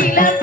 águila